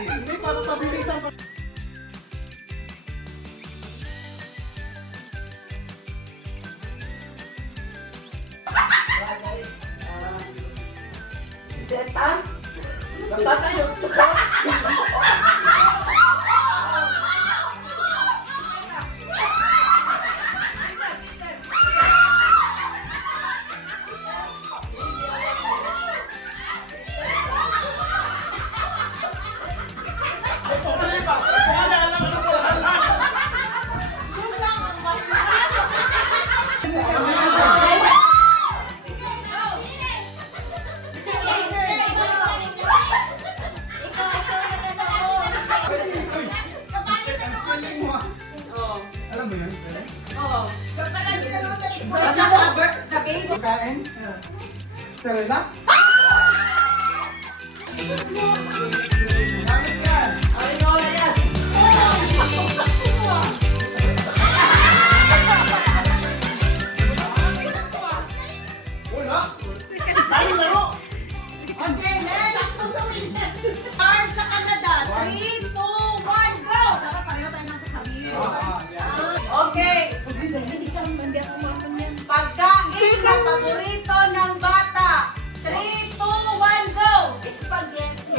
Hindi, parang mabilisan pa. Teta? Basta tayo. Alam mo yun? Oo. Sa baby. Kain? Sarila? Gamit yan! Ay, wala yan! Wala! Dali saro! Okay, next. Stars sa Canada. 3, 2, 1, go! Dapat pareho tayo nang sasabihin. Okay. Pagkain na paborito ng bata. 3, 2, 1, go! Spaghetti.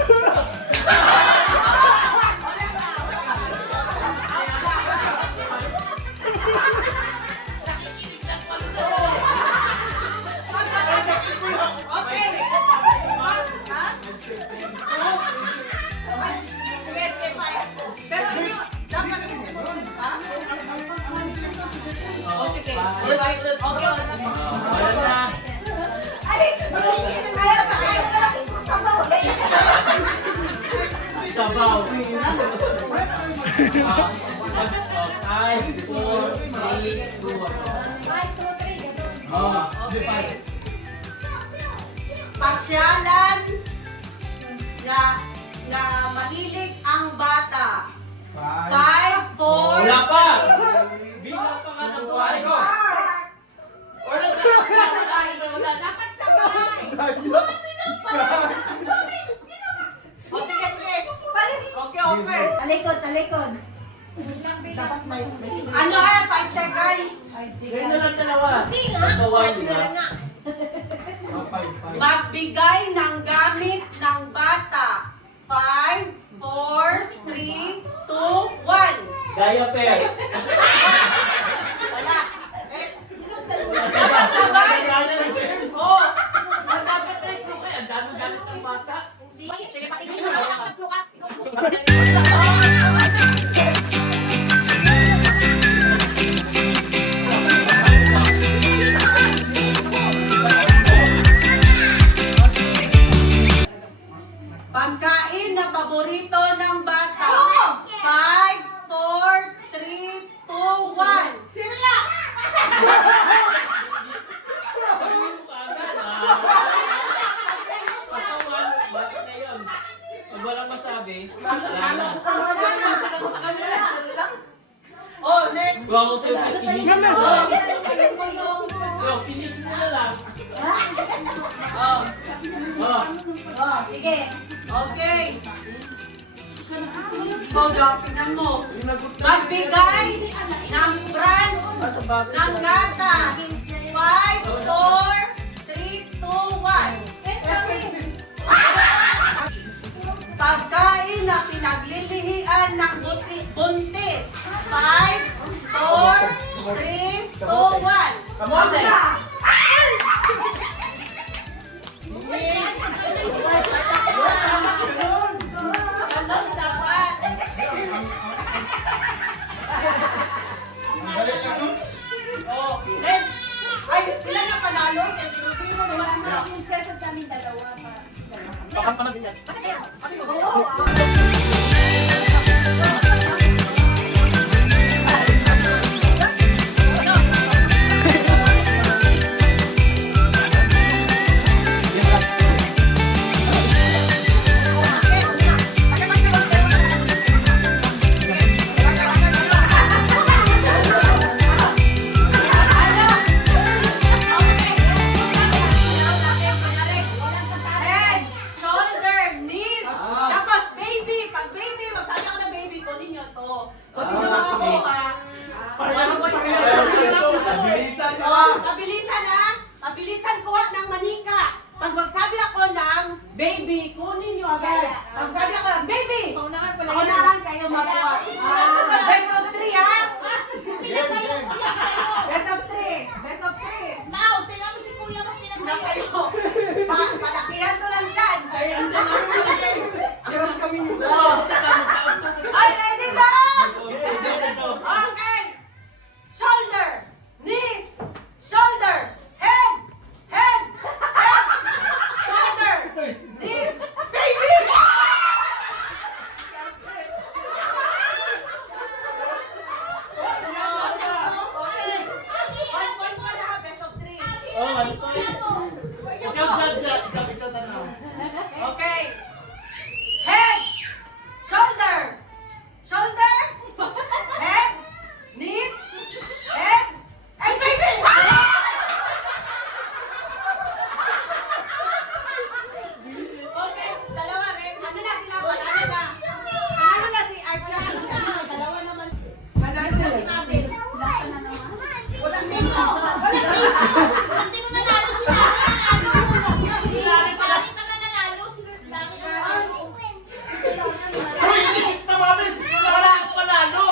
Okay. Pero dapat ha? O sige. Okay. Ay, ayaw na lang sabaw. Sabaw. 5, 4, 3, 2, 1. Okay. Pasyalan na mahilig ang bata. 5, 4, Wala pa! Bilang pa nga ng buhay ko! Dapat sabay. O sige, sige. Okay, okay. Talikod. Dapat may... Ano 5 seconds? Ganyan na lang dalawa. Hindi nga. Tawag, di ba? Partner nga. Magbigay ng gamit ng bata. 5, 4, 3, 2, 1. Diaper. Wala. Next. Dapat sabay. Oh. Dapat may clue kayo. Ang dami-gamit ng bata. Sige, patingin mo. Tatlo ka. Pagkain na paborito ng bata. 5, 4, 3, 2, 1. Sila! Sabihin mo pa agad, Bakit na yun? Pag walang masabi, wala na. Oh, next. Wow, siyempre, finish mo. Yo, finish mo na lang. Oh. Sige. Okay. Go, Doc. Tingnan mo. Magbigay ng brand ng gatas. 5, 4, 3, 2, 1. Pagkain na pinaglilihian ng buntis. 5, 4, 3, 2, 1. Kamote! Ganon dapat. Galing na nun. Oh, next. Ay, sila na panalo. Kasi sino naman na. Impressed pamangkin yan. Head, shoulder, knees. Tapos baby. Pag baby, magsabi ako ng baby ko, ninyo to. So, sino makukuha? Kabilisan ha. Kabilisan kuha ng manika. Pag magsabi ako ng baby, kunin nyo agad. Pag magsabi ako ng baby, paunahan kayo magkuha. Best of 3 ha. Best of 3. Best of 3. Mau, tingnan mo si kuya mo Na kayo. Palakihan ko lang dyan. Ay, ready na? Okay. Shoulder, knees, shoulder, head, head, head, shoulder, knees, baby! Okay. One ha, best of 3. Ikaw, Jadja. Ikaw tanaw. Okay. Head, shoulder, shoulder, head, knees, head, and baby! Okay, dalawa rin. Ano na sila? Panalo na. Panalo na si Archie. Dalawa naman. Panalo na si Mabel. Walang tingo. Walang tingo nanalo sila. Dami ka na nanalo. Sila dami ka nanalo. Uy, inisip na mabis. Wala akong panalo.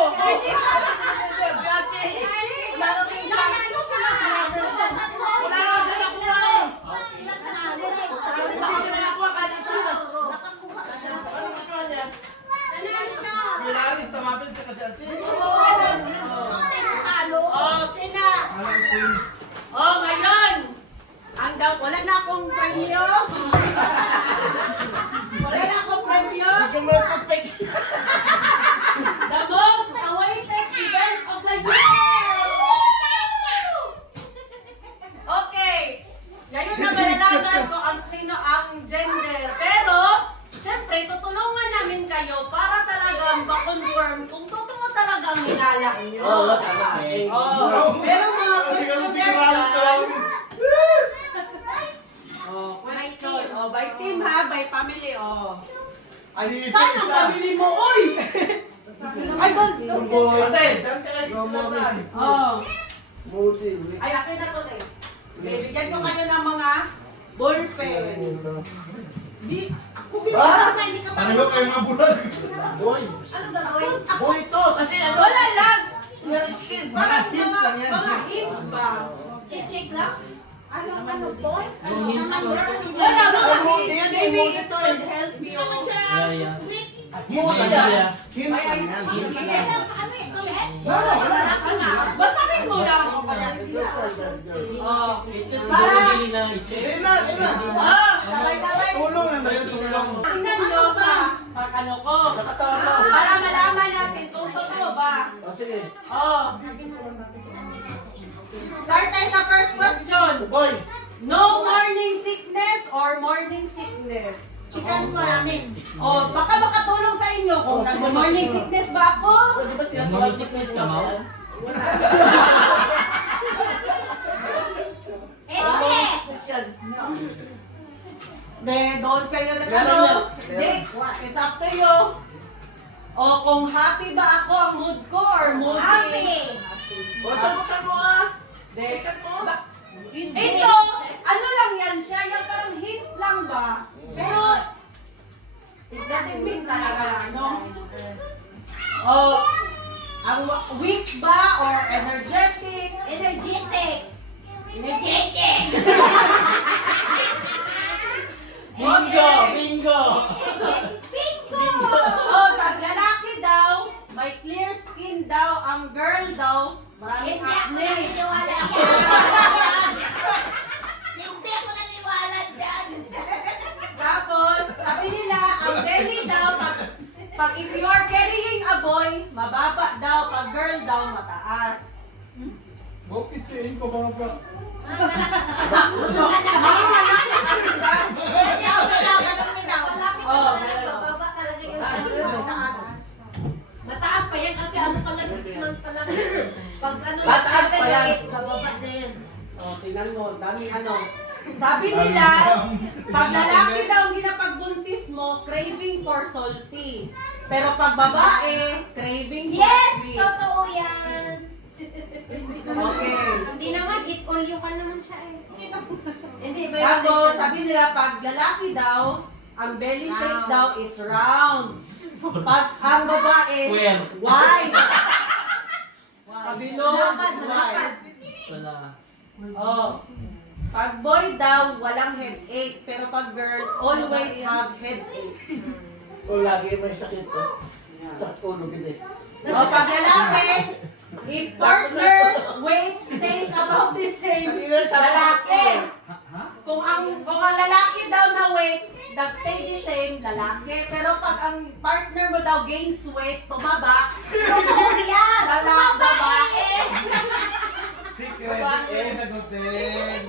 Jadji. Wala naman siya nakuha eh. Hindi siya nakakuha kanina. Ano nakuha niya? Hilaris na mabis siya kasi Jadji. Okay na. Oh, ngayon. Wala na akong premyo. Wala na akong premyo. Bigyan mo yung perfect. The most awaited event of the year! Okay. Ngayon na malalaman ko sino ang gender. Pero, siyempre, tutulungan namin kayo para talagang ma-confirm kung totoo talagang nilalak nyo. Oo, tama. Oh, pero mga questionnaire dyan. Oh, question. Oh, by team ha, by family. Oh. Ay, saan ang family mo, oy? Ay, don't Ate, saan ka kayo? Oh. Ay, akin na to, eh. Bigyan ko kayo ng mga ballpen. Ako binigyan sa hindi ka pa. Ano kayo mga bulag? Boy. Ano gagawin? Boy to. Kasi ano? Wala lang. Yung skin. Parang Hint lang yan. mga hint ba? Check lang. Ano points? Ano Yung hints naman ko. yung Wala, mga Ano, hint. yan, Maybe mo it ito, could eh. help Hindi you. naman siya Yeah. quick. Mo Media. yan. Hint Ay, lang yan. Hint Ano lang. check? Basahin mo lang ako kaya hindi na. Oh. Siguro Para, hindi na i-check. Hindi na, hindi na. sabay-sabay. Tulong na tayo, tulong. Tingnan nyo sa pag ano ko. Nakatawa pa. Para malaman natin kung totoo ba. O sige. Oh. Start tayo sa first question. Boy. No morning sickness or morning sickness? Chicken mo namin. Oh, baka makatulong sa inyo kung nag-morning sickness ba ako? Di ba tinatawag Morning sickness ka, Mau? Morning sickness yan. Don't kayo na Meron ano. yan. Dick, it's up to you. O kung happy ba ako ang mood ko or moody? Happy. O sagutan mo ah. Dick. Sikat mo. Ito, ano lang yan siya? Yung parang hint lang ba? Pero, it doesn't mean talaga na ano. O, ang weak ba or energetic? Energetic. Bingo! Bingo! Bingo! Oh, pag lalaki daw, may clear skin daw, ang girl daw, maraming Hindi ako acne. naniniwala dyan. Hindi ako naniniwala dyan. Tapos, sabi Pag if you are carrying a boy, mababa daw. Pag girl daw, mataas. Bakit siya ko mga pa? Mataas pa yan kasi ano pa lang 6 months pa lang. Pag ano, Mataas pa yan. bababa na yan. Oh, tingnan mo, dami ano. Sabi nila, pag lalaki daw ang ginapagbuntis mo, craving for salty. Pero pag babae, craving for Yes! sweet. Totoo yan! Okay. Hindi naman, eat all you can naman siya eh. Hindi ba Tapos, sabi nila, pag lalaki daw, ang belly shape daw is round. Pag ang babae, Square. wide. Kabilog, Malapad, wide. malapad. Wala. Oh. Pag boy daw, walang headache. Pero pag girl, always have headache. O lagi may sakit ko. Sakit ulo, bilis. O pag lalaki, if partner weight stays about the same, lalaki. Kung ang lalaki daw na weight, stay the same, lalaki. Pero pag ang partner mo daw gains weight, tumaba, Totoo yan! babae. Secret eh, sagutin.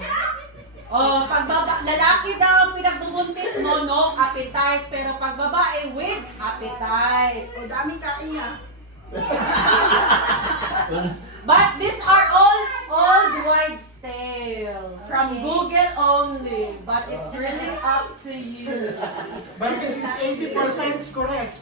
Oh, pag lalaki daw pinagbubuntis mo, no appetite. Pero pag babae, with appetite. O dami kain niya. But these are all old wives' tale from Google only. But it's really up to you. But this is 80% correct.